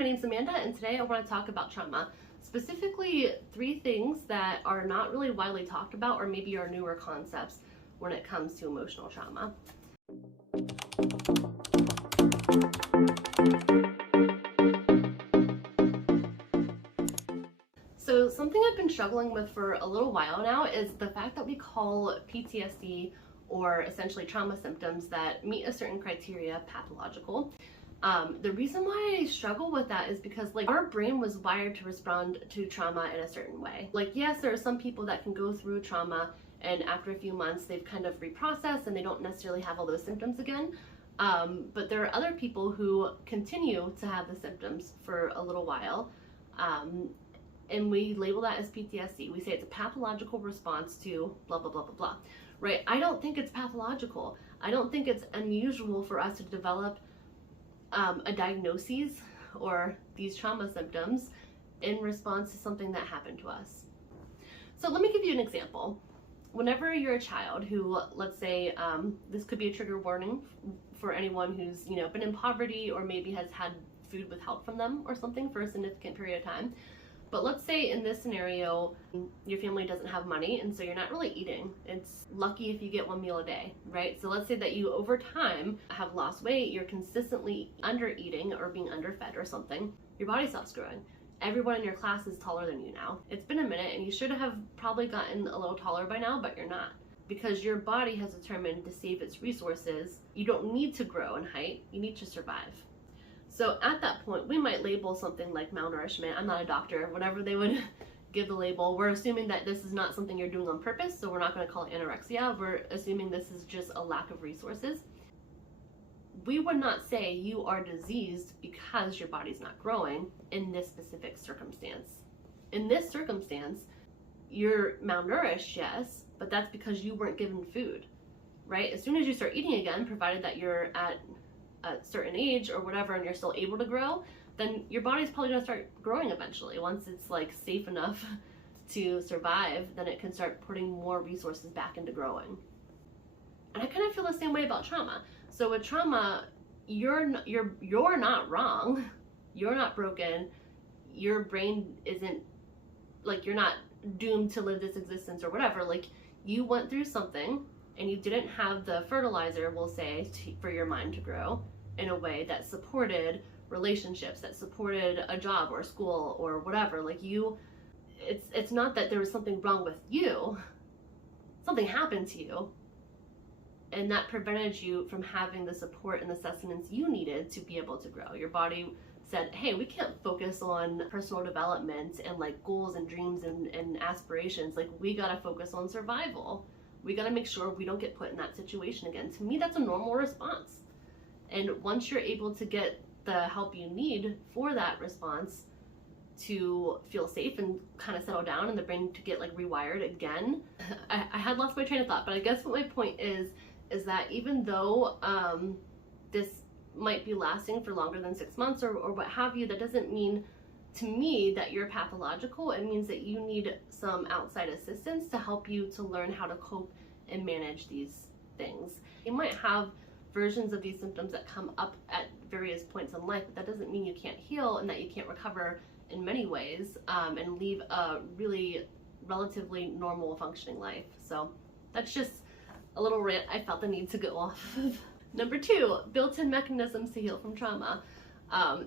my name's Amanda, and today I want to talk about trauma. Specifically, 3 things that are not really widely talked about or maybe are newer concepts when it comes to emotional trauma. So something I've been struggling with for a little while now is the fact that we call PTSD, or essentially trauma symptoms that meet a certain criteria, pathological. The reason why I struggle with that is because our brain was wired to respond to trauma in a certain way. Yes, there are some people that can go through trauma and after a few months they've kind of reprocessed and they don't necessarily have all those symptoms again. But there are other people who continue to have the symptoms for a little while. And we label that as PTSD. We say it's a pathological response to blah, blah, blah, blah, blah, right? I don't think it's pathological. I don't think it's unusual for us to develop a diagnosis or these trauma symptoms in response to something that happened to us. So let me give you an example. Whenever you're a child who, let's say, this could be a trigger warning for anyone who's, been in poverty or maybe has had food withheld from them or something for a significant period of time. But let's say in this scenario, your family doesn't have money and so you're not really eating. It's lucky if you get 1 meal a day, right? So let's say that you over time have lost weight, you're consistently under eating or being underfed or something, your body stops growing. Everyone in your class is taller than you now. It's been a minute and you should have probably gotten a little taller by now, but you're not. Because your body has determined to save its resources, you don't need to grow in height, you need to survive. So at that point, we might label something like malnourishment. I'm not a doctor, whatever they would give the label. We're assuming that this is not something you're doing on purpose, so we're not going to call it anorexia. We're assuming this is just a lack of resources. We would not say you are diseased because your body's not growing in this specific circumstance. In this circumstance, you're malnourished, yes, but that's because you weren't given food, right? As soon as you start eating again, provided that you're at a certain age or whatever and you're still able to grow, then your body's probably going to start growing eventually. Once it's safe enough to survive, then it can start putting more resources back into growing. And I kind of feel the same way about trauma. So with trauma, you're not wrong, you're not broken, your brain isn't you're not doomed to live this existence or whatever. You went through something and you didn't have the fertilizer, we'll say, for your mind to grow in a way that supported relationships, that supported a job or school or whatever. It's not that there was something wrong with you, something happened to you, and that prevented you from having the support and the sustenance you needed to be able to grow. Your body said, hey, we can't focus on personal development and goals and dreams and aspirations. We gotta focus on survival. We gotta make sure we don't get put in that situation again. To me, that's a normal response. And once you're able to get the help you need for that response to feel safe and kind of settle down and the brain to get rewired again, I had lost my train of thought, but I guess what my point is that even though this might be lasting for longer than 6 months or what have you, that doesn't mean to me that you're pathological. It means that you need some outside assistance to help you to learn how to cope and manage these things. You might have versions of these symptoms that come up at various points in life, but that doesn't mean you can't heal and that you can't recover in many ways and leave a really relatively normal functioning life. So that's just a little rant I felt the need to go off of. Number 2, built-in mechanisms to heal from trauma.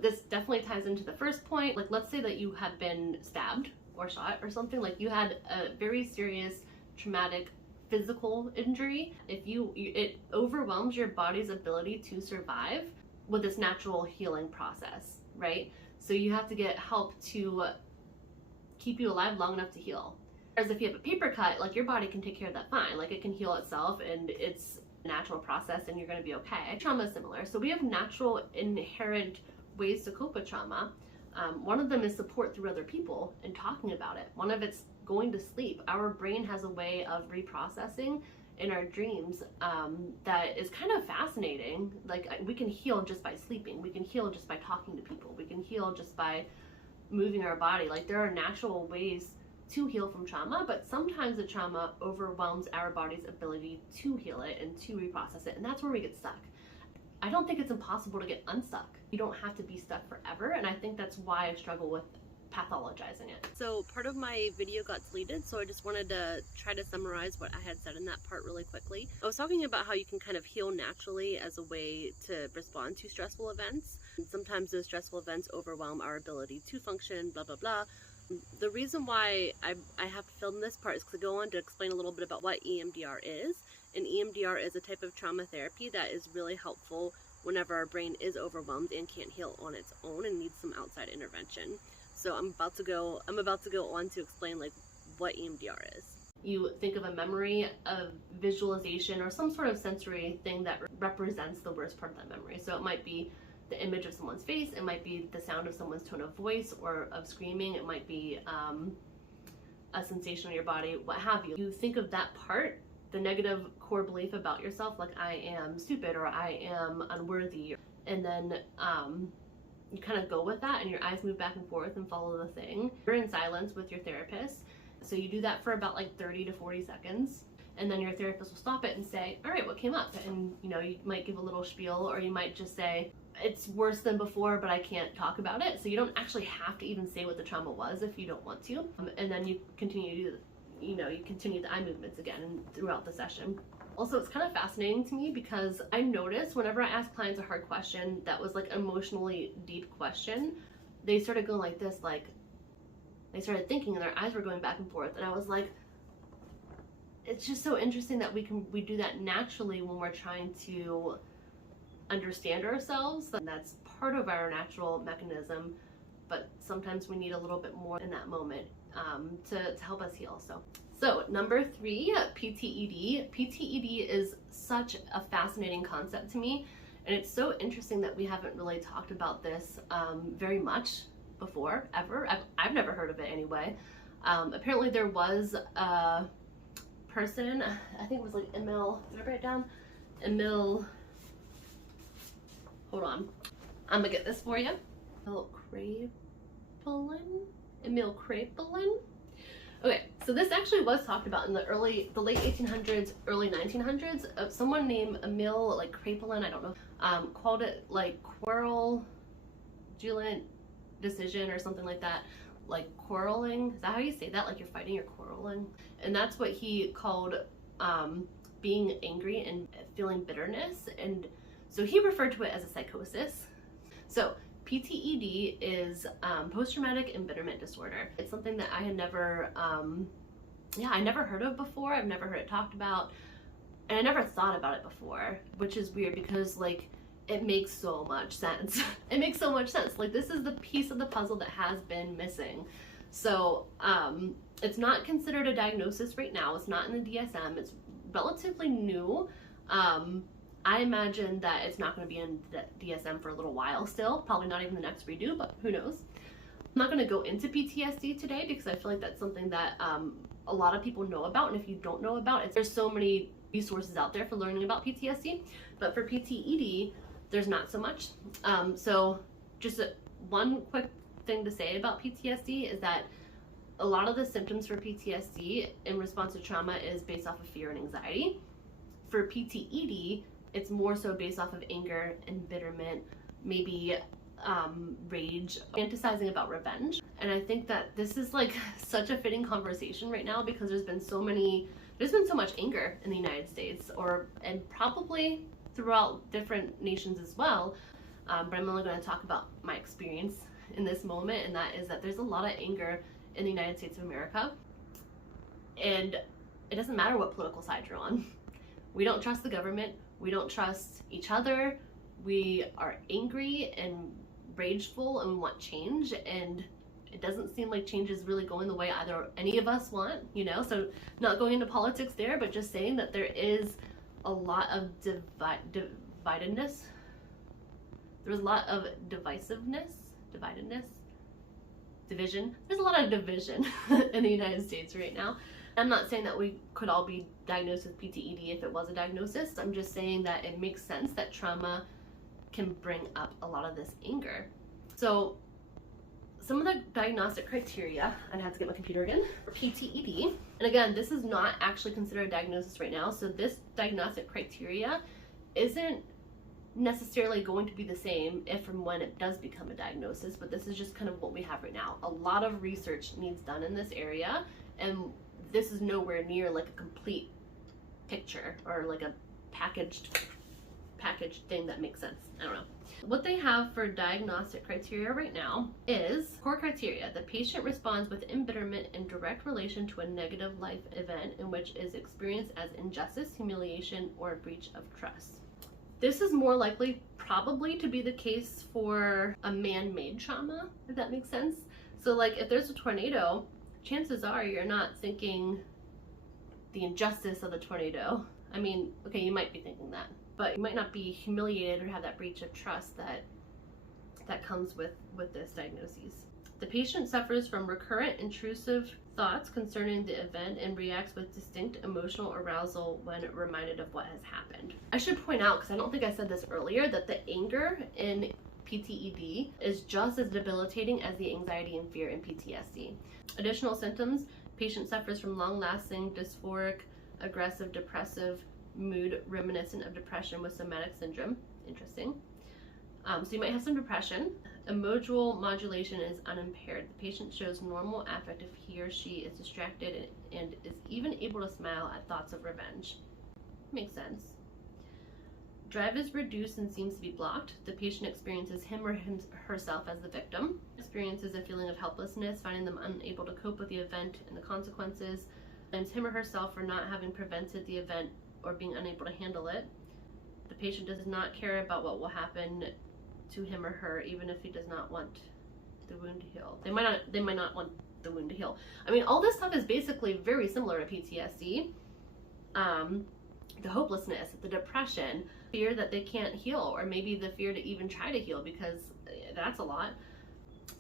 This definitely ties into the first point. Let's say that you had been stabbed or shot or something, you had a very serious traumatic physical injury. It overwhelms your body's ability to survive with this natural healing process, right? So you have to get help to keep you alive long enough to heal. Whereas if you have a paper cut, your body can take care of that fine. It can heal itself and it's a natural process and you're going to be okay. Trauma is similar. So we have natural inherent ways to cope with trauma. One of them is support through other people and talking about it. One of it's going to sleep. Our brain has a way of reprocessing in our dreams that is kind of fascinating. We can heal just by sleeping. We can heal just by talking to people. We can heal just by moving our body. There are natural ways to heal from trauma, but sometimes the trauma overwhelms our body's ability to heal it and to reprocess it, and that's where we get stuck. I don't think it's impossible to get unstuck. You don't have to be stuck forever, and I think that's why I struggle with pathologizing it. So part of my video got deleted, so I just wanted to try to summarize what I had said in that part really quickly. I was talking about how you can kind of heal naturally as a way to respond to stressful events. And sometimes those stressful events overwhelm our ability to function, blah, blah, blah. The reason why I have to film this part is because I go on to explain a little bit about what EMDR is. And EMDR is a type of trauma therapy that is really helpful whenever our brain is overwhelmed and can't heal on its own and needs some outside intervention. So I'm about to go on to explain like what EMDR is. You think of a memory, a visualization, or some sort of sensory thing that represents the worst part of that memory. So it might be the image of someone's face, it might be the sound of someone's tone of voice or of screaming, it might be a sensation on your body, what have you. You think of that part, the negative core belief about yourself, like I am stupid or I am unworthy, and then you kind of go with that and your eyes move back and forth and follow the thing. You're in silence with your therapist, so you do that for about like 30 to 40 seconds, and then your therapist will stop it and say, all right, what came up? And you know, you might give a little spiel, or you might just say, it's worse than before, but I can't talk about it. So you don't actually have to even say what the trauma was if you don't want to. And then you continue to, you continue the eye movements again throughout the session. Also, it's kind of fascinating to me because I notice whenever I ask clients a hard question that was like an emotionally deep question, they started going like this, like they started thinking and their eyes were going back and forth. And I was like, it's just so interesting that we do that naturally when we're trying to understand ourselves. And that's part of our natural mechanism, but sometimes we need a little bit more in that moment to help us heal. So number 3, PTED. PTED is such a fascinating concept to me, and it's so interesting that we haven't really talked about this very much before, ever. I've never heard of it anyway. Apparently there was a person, I think it was like Emil, did I write it down? Hold on, I'm gonna get this for you. Emil Kraepelin. Okay, so this actually was talked about in the late 1800s, early 1900s. Someone named Emil like Kraepelin, I don't know, called it like quarrel decision or something like that, like quarreling. Is that how you say that? Like you're fighting, you're quarreling. And that's what he called being angry and feeling bitterness. And so he referred to it as a psychosis. So PTED is post-traumatic embitterment disorder. It's something that I had never, I never heard of before. I've never heard it talked about, and I never thought about it before, which is weird because like it makes so much sense. It makes so much sense. Like this is the piece of the puzzle that has been missing. So it's not considered a diagnosis right now. It's not in the DSM. It's relatively new. I imagine that it's not going to be in the DSM for a little while still, probably not even the next redo, but who knows. I'm not going to go into PTSD today because I feel like that's something that a lot of people know about, and if you don't know about it, there's so many resources out there for learning about PTSD, but for PTED, there's not so much. So just one quick thing to say about PTSD is that a lot of the symptoms for PTSD in response to trauma is based off of fear and anxiety. For PTED, it's more so based off of anger, embitterment, maybe rage, fantasizing about revenge. And I think that this is like such a fitting conversation right now because there's been so much anger in the United States, and probably throughout different nations as well. But I'm only going to talk about my experience in this moment, and that is that there's a lot of anger in the United States of America. And it doesn't matter what political side you're on. We don't trust the government. We don't trust each other. We are angry and rageful and we want change, and it doesn't seem like change is really going the way either any of us want, so not going into politics there, but just saying that there is a lot of dividedness. There's a lot of division. There's a lot of division in the United States right now. I'm not saying that we could all be diagnosed with PTED if it was a diagnosis. I'm just saying that it makes sense that trauma can bring up a lot of this anger. So some of the diagnostic criteria, I had to get my computer again, for PTED, and again, this is not actually considered a diagnosis right now, so this diagnostic criteria isn't necessarily going to be the same if and when it does become a diagnosis, but this is just kind of what we have right now. A lot of research needs done in this area, and this is nowhere near like a complete picture or like a packaged thing that makes sense. I don't know. What they have for diagnostic criteria right now is core criteria. The patient responds with embitterment in direct relation to a negative life event in which is experienced as injustice, humiliation, or a breach of trust. This is more likely probably to be the case for a man-made trauma, if that makes sense. So like if there's a tornado, chances are you're not thinking the injustice of the tornado. I mean, okay, you might be thinking that, but you might not be humiliated or have that breach of trust that comes with this diagnosis. The patient suffers from recurrent intrusive thoughts concerning the event and reacts with distinct emotional arousal when reminded of what has happened. I should point out, because I don't think I said this earlier, that the anger in PTED is just as debilitating as the anxiety and fear in PTSD. Additional symptoms: patient suffers from long-lasting dysphoric, aggressive, depressive mood reminiscent of depression with somatic syndrome. Interesting. So you might have some depression. Emotional modulation is unimpaired. The patient shows normal affect if he or she is distracted and is even able to smile at thoughts of revenge. Makes sense. Drive is reduced and seems to be blocked. The patient experiences him or herself as the victim. Experiences a feeling of helplessness, finding them unable to cope with the event and the consequences. Blames him or herself for not having prevented the event or being unable to handle it. The patient does not care about what will happen to him or her, even if he does not want the wound to heal. They might not want the wound to heal. I mean, all this stuff is basically very similar to PTSD. The hopelessness, the depression, fear that they can't heal, or maybe the fear to even try to heal, because that's a lot.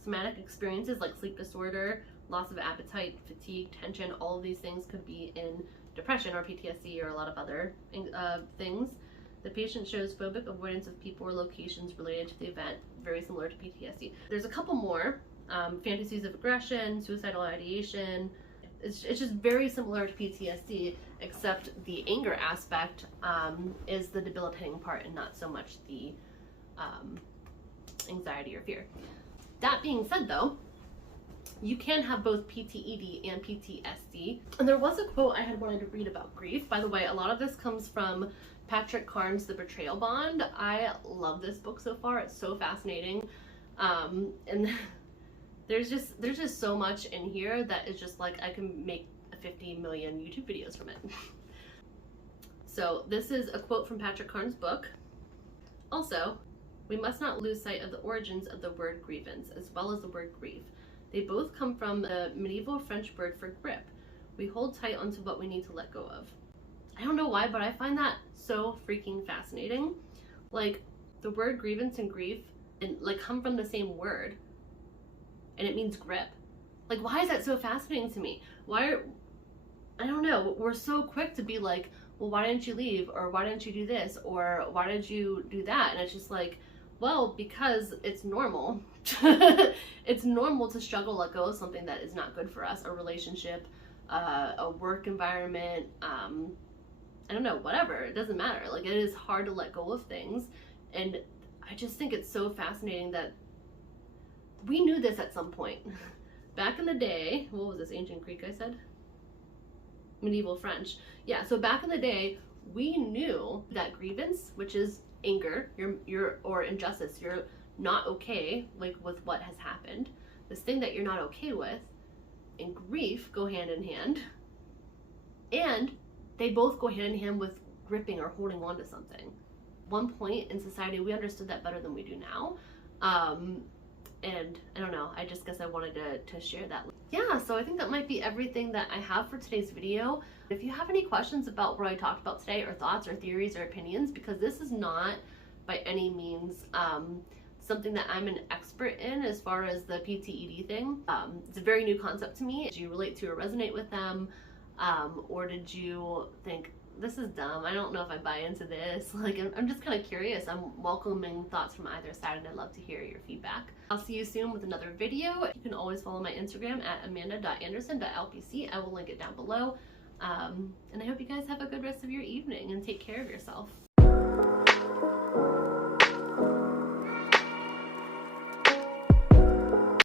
Somatic experiences like sleep disorder, loss of appetite, fatigue, tension, all of these things could be in depression or PTSD or a lot of other things. The patient shows phobic avoidance of people or locations related to the event, very similar to PTSD. There's a couple more. Fantasies of aggression, suicidal ideation. It's just very similar to PTSD, except the anger aspect is the debilitating part and not so much the anxiety or fear. That being said though, you can have both PTED and PTSD. And there was a quote I had wanted to read about grief. By the way, a lot of this comes from Patrick Carnes' The Betrayal Bond. I love this book so far. It's so fascinating. And there's just so much in here that is just like I can make 50 million YouTube videos from it. So this is a quote from Patrick Carnes' book. Also, we must not lose sight of the origins of the word grievance as well as the word grief. They both come from the medieval French word for grip. We hold tight onto what we need to let go of. I don't know why, but I find that so freaking fascinating. Like, the word grievance and grief and like come from the same word, and it means grip. Like, why is that so fascinating to me? I don't know, we're so quick to be like, well, why didn't you leave? Or why didn't you do this? Or why did you do that? And it's just like, well, because it's normal. It's normal to struggle to let go of something that is not good for us, a relationship, a work environment, I don't know, whatever, it doesn't matter. Like, it is hard to let go of things. And I just think it's so fascinating that we knew this at some point. Back in the day, what was this, ancient Greek I said? Medieval French. Yeah, so back in the day, we knew that grievance, which is anger, or injustice, you're not okay like with what has happened, this thing that you're not okay with, and grief go hand in hand, and they both go hand in hand with gripping or holding on to something. One point in society we understood that better than we do now, and I don't know, I just guess I wanted to share that. Yeah, so I think that might be everything that I have for today's video. If you have any questions about what I talked about today, or thoughts or theories or opinions, because this is not by any means something that I'm an expert in as far as the PTED thing. It's a very new concept to me. Did you relate to or resonate with them? Or did you think, this is dumb, I don't know if I buy into this? Like, I'm just kind of curious. I'm welcoming thoughts from either side, and I'd love to hear your feedback. I'll see you soon with another video. You can always follow my Instagram at amanda.anderson.lpc. I will link it down below. And I hope you guys have a good rest of your evening and take care of yourself.